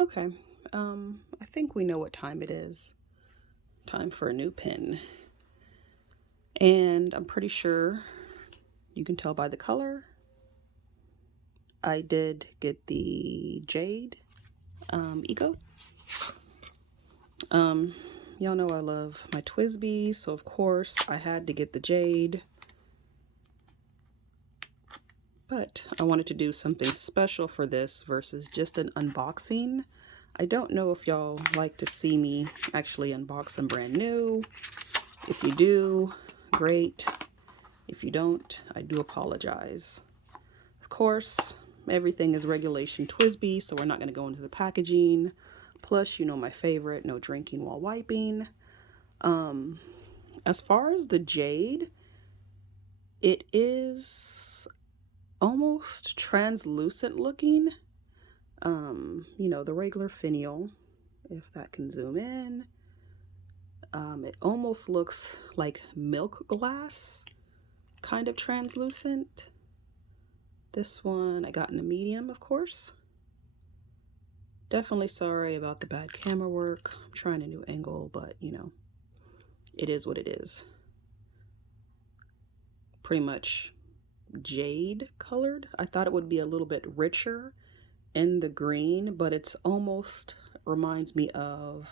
Okay, I think we know what time it is. Time for a new pen. And I'm pretty sure you can tell by the color. I did get the Jade Eco. Y'all know I love my Twsbi, so of course I had to get the Jade. But I wanted to do something special for this versus just an unboxing. I don't know if y'all like to see me actually unbox them brand new. If you do, great. If you don't, I do apologize. Of course, everything is regulation Twsbi, so we're not going to go into the packaging. Plus, you know my favorite, no drinking while wiping. As far as the Jade, it is almost translucent looking. You know, the regular finial, if that can zoom in. It almost looks like milk glass, kind of translucent. This one I got in a medium, of course. Definitely sorry about the bad camera work. I'm trying a new angle, but you know, it is what it is. Pretty much jade colored. I thought it would be a little bit richer in the green, but it's almost reminds me of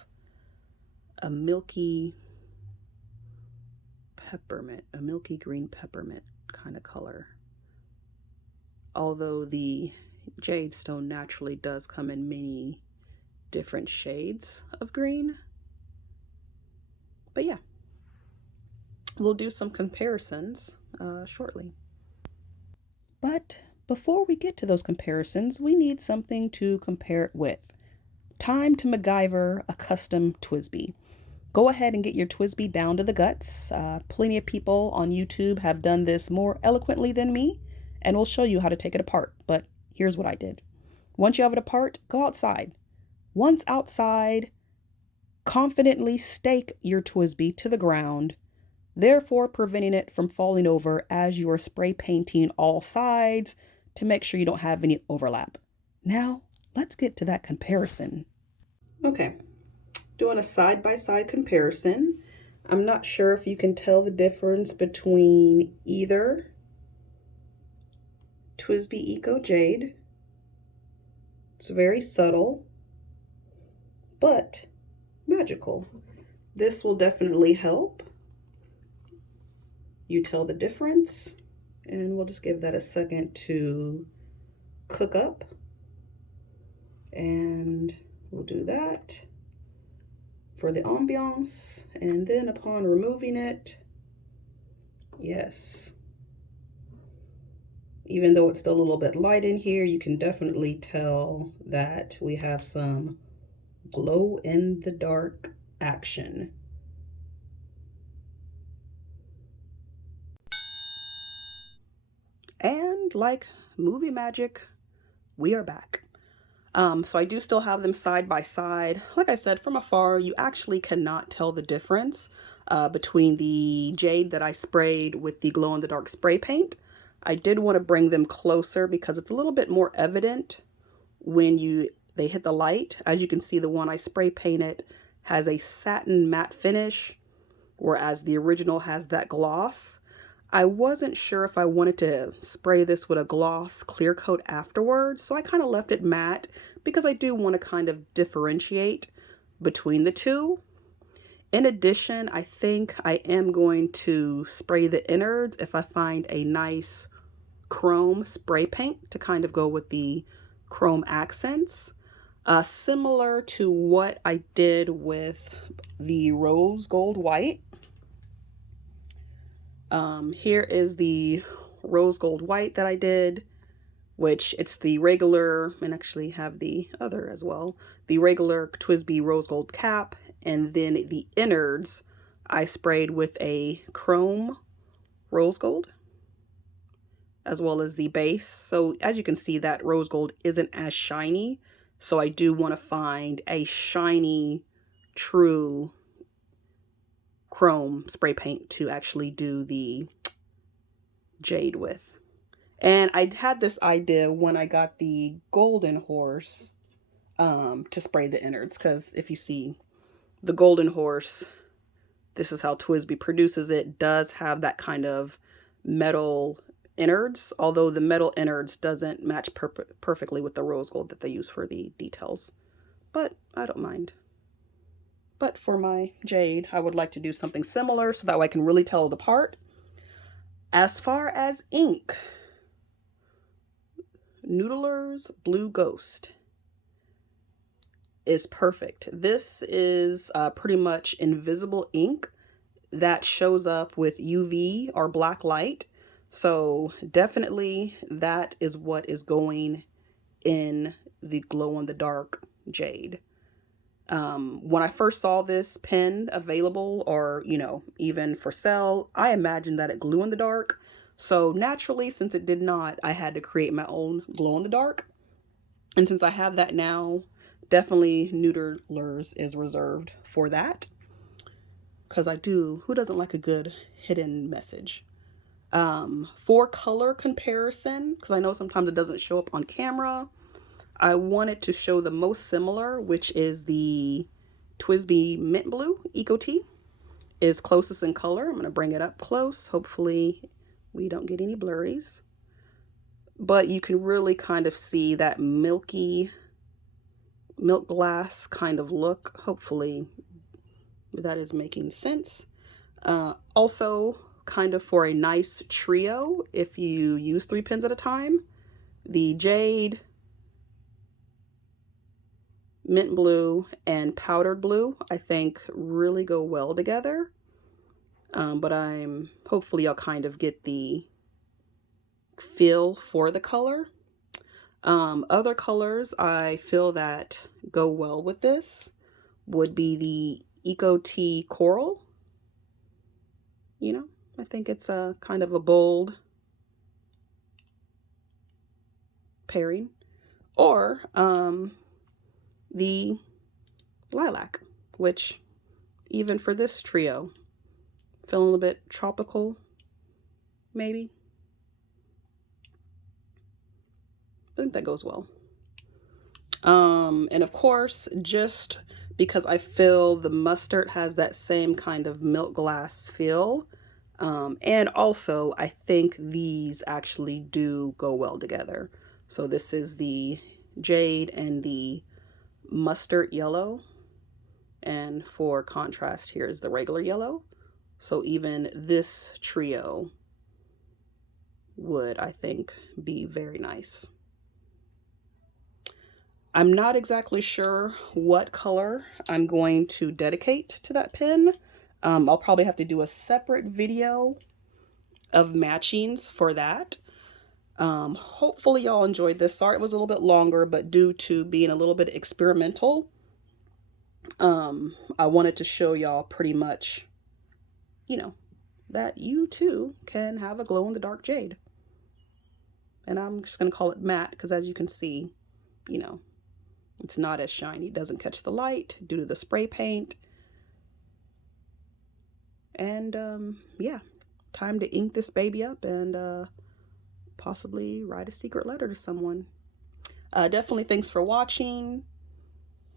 a milky peppermint, a milky green peppermint kind of color. Although the jade stone naturally does come in many different shades of green. But yeah, we'll do some comparisons shortly. But before we get to those comparisons, we need something to compare it with. Time to MacGyver a custom Twsbi. Go ahead and get your Twsbi down to the guts. Plenty of people on YouTube have done this more eloquently than me, and we'll show you how to take it apart. But here's what I did. Once you have it apart, go outside. Once outside, confidently stake your Twsbi to the ground, therefore preventing it from falling over as you are spray painting all sides to make sure you don't have any overlap. Now, let's get to that comparison. Okay, doing a side-by-side comparison. I'm not sure if you can tell the difference between either Twsbi ECO Jade. It's very subtle, but magical. This will definitely help you tell the difference, and we'll just give that a second to cook up, and we'll do that for the ambiance. And then upon removing it, yes, even though it's still a little bit light in here, you can definitely tell that we have some glow in the dark action. And like movie magic, we are back. So I do still have them side by side. Like I said, from afar, you actually cannot tell the difference between the jade that I sprayed with the glow in the dark spray paint. I did want to bring them closer because it's a little bit more evident when they hit the light. As you can see, the one I spray painted has a satin matte finish, whereas the original has that gloss. I wasn't sure if I wanted to spray this with a gloss clear coat afterwards, so I kind of left it matte because I do want to kind of differentiate between the two. In addition, I think I am going to spray the innards if I find a nice chrome spray paint to kind of go with the chrome accents. Similar to what I did with the rose gold white. Here is the rose gold white that I did, which it's the regular, and actually have the other as well, the regular Twsbi rose gold cap, and then the innards I sprayed with a chrome rose gold, as well as the base. So as you can see, that rose gold isn't as shiny, so I do want to find a shiny, true chrome spray paint to actually do the jade with. And I had this idea when I got the golden horse to spray the innards, because if you see the Golden Horse, this is how Twsbi produces it, does have that kind of metal innards, although the metal innards doesn't match perfectly with the rose gold that they use for the details. But I don't mind. But for my jade, I would like to do something similar so that way I can really tell it apart. As far as ink, Noodler's Blue Ghost is perfect. This is pretty much invisible ink that shows up with UV or black light. So definitely that is what is going in the glow-in-the-dark jade. When I first saw this pen available, or, you know, even for sale, I imagined that it glue in the dark. So naturally, since it did not, I had to create my own glow in the dark. And since I have that now, definitely Noodler's is reserved for that. Because who doesn't like a good hidden message? For color comparison, because I know sometimes it doesn't show up on camera, I wanted to show the most similar, which is the Twsbi Mint Blue Eco Tea, is closest in color. I'm going to bring it up close. Hopefully we don't get any blurries. But you can really kind of see that milky milk glass kind of look. Hopefully that is making sense. Also, kind of for a nice trio, if you use 3 pens at a time, the jade, mint blue, and powdered blue, I think really go well together. But hopefully you'll kind of get the feel for the color. Other colors I feel that go well with this would be the Eco Tea Coral. You know, I think it's a kind of a bold pairing. Or the lilac, which even for this trio, feeling a bit tropical, maybe. I think that goes well. And of course, just because I feel the mustard has that same kind of milk glass feel, and also I think these actually do go well together. So this is the jade and the mustard yellow, and for contrast here is the regular yellow. So even this trio would, I think, be very nice. I'm not exactly sure what color I'm going to dedicate to that pen. I'll probably have to do a separate video of matchings for that. Hopefully y'all enjoyed this. Sorry it was a little bit longer, but due to being a little bit experimental, I wanted to show y'all pretty much, you know, that you too can have a glow-in-the-dark jade. And I'm just going to call it matte because, as you can see, you know, it's not as shiny. It doesn't catch the light due to the spray paint. And yeah, time to ink this baby up and possibly write a secret letter to someone. Definitely thanks for watching.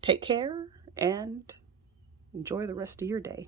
Take care and enjoy the rest of your day.